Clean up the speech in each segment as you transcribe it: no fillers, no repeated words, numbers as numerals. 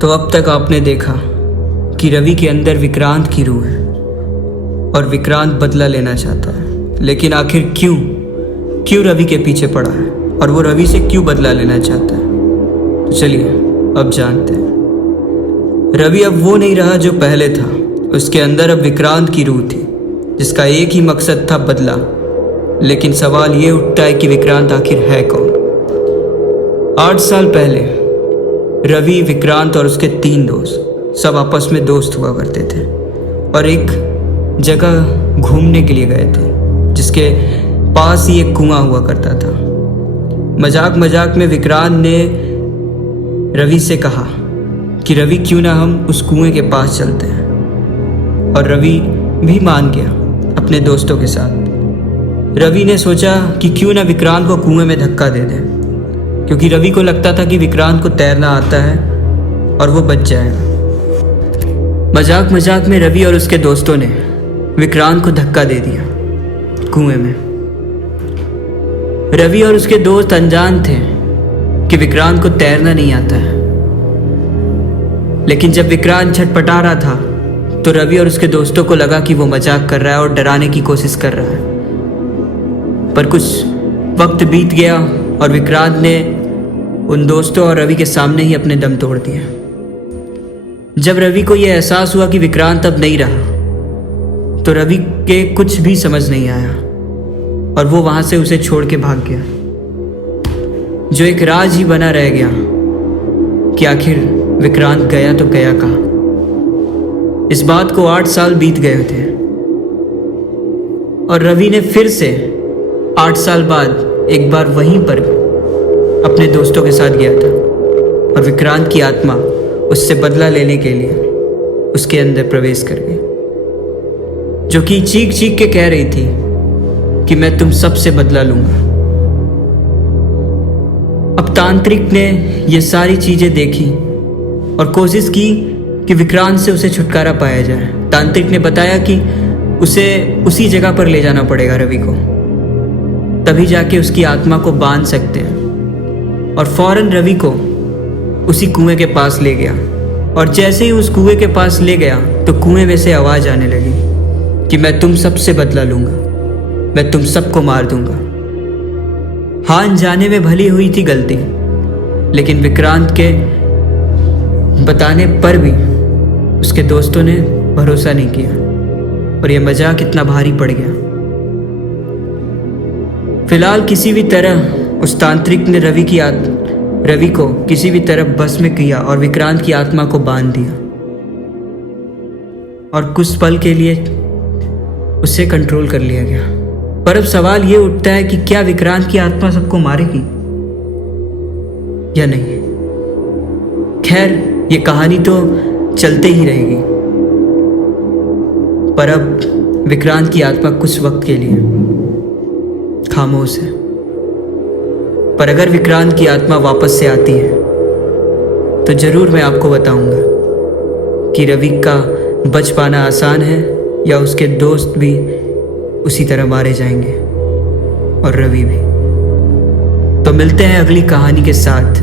तो अब तक आपने देखा कि रवि के अंदर विक्रांत की रूह है और विक्रांत बदला लेना चाहता है, लेकिन आखिर क्यों रवि के पीछे पड़ा है और वो रवि से क्यों बदला लेना चाहता है। तो चलिए अब जानते हैं। रवि अब वो नहीं रहा जो पहले था। उसके अंदर अब विक्रांत की रूह थी जिसका एक ही मकसद था, बदला। लेकिन सवाल ये उठता है कि विक्रांत आखिर है कौन। 8 साल पहले रवि, विक्रांत और उसके 3 दोस्त सब आपस में दोस्त हुआ करते थे और एक जगह घूमने के लिए गए थे जिसके पास ही एक कुआं हुआ करता था। मजाक मजाक में विक्रांत ने रवि से कहा कि रवि क्यों ना हम उस कुएं के पास चलते हैं, और रवि भी मान गया अपने दोस्तों के साथ। रवि ने सोचा कि क्यों ना विक्रांत को कुएं में धक्का दे दे, क्योंकि रवि को लगता था कि विक्रांत को तैरना आता है और वो बच जाएगा। मजाक मजाक में रवि और उसके दोस्तों ने विक्रांत को धक्का दे दिया कुएं में। रवि और उसके दोस्त अनजान थे कि विक्रांत को तैरना नहीं आता है, लेकिन जब विक्रांत छटपटा रहा था तो रवि और उसके दोस्तों को लगा कि वो मजाक कर रहा है और डराने की कोशिश कर रहा है। पर कुछ वक्त बीत गया और विक्रांत ने उन दोस्तों और रवि के सामने ही अपने दम तोड़ दिया। जब रवि को यह एहसास हुआ कि विक्रांत अब नहीं रहा, तो रवि के कुछ भी समझ नहीं आया और वो वहां से उसे छोड़ के भाग गया। जो एक राज ही बना रह गया कि आखिर विक्रांत गया तो गया कहाँ। इस बात को 8 साल बीत गए थे और रवि ने फिर से 8 साल बाद एक बार वहीं पर अपने दोस्तों के साथ गया था और विक्रांत की आत्मा उससे बदला लेने के लिए उसके अंदर प्रवेश कर गई, जो कि चीख चीख के कह रही थी कि मैं तुम सबसे बदला लूंगा। अब तांत्रिक ने ये सारी चीजें देखी और कोशिश की कि विक्रांत से उसे छुटकारा पाया जाए। तांत्रिक ने बताया कि उसे उसी जगह पर ले जाना पड़ेगा रवि को, तभी जाके उसकी आत्मा को बांध सकते हैं। और फौरन रवि को उसी कुएं के पास ले गया और जैसे ही उस कुएं के पास ले गया तो कुएं में से आवाज आने लगी कि मैं तुम सबसे बदला लूंगा, मैं तुम सबको मार दूंगा। हाँ, अनजाने में भली हुई थी गलती, लेकिन विक्रांत के बताने पर भी उसके दोस्तों ने भरोसा नहीं किया और यह मजाक इतना भारी पड़ गया। फिलहाल किसी भी तरह उस तांत्रिक ने रवि को किसी भी तरह बस में किया और विक्रांत की आत्मा को बांध दिया और कुछ पल के लिए उसे कंट्रोल कर लिया गया। पर अब सवाल ये उठता है कि क्या विक्रांत की आत्मा सबको मारेगी या नहीं। खैर, ये कहानी तो चलते ही रहेगी, पर अब विक्रांत की आत्मा कुछ वक्त के लिए खामोश है। पर अगर विक्रांत की आत्मा वापस से आती है तो जरूर मैं आपको बताऊंगा कि रवि का बच पाना आसान है या उसके दोस्त भी उसी तरह मारे जाएंगे और रवि भी। तो मिलते हैं अगली कहानी के साथ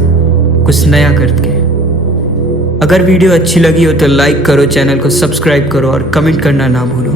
कुछ नया करके। अगर वीडियो अच्छी लगी हो तो लाइक करो, चैनल को सब्सक्राइब करो और कमेंट करना ना भूलो।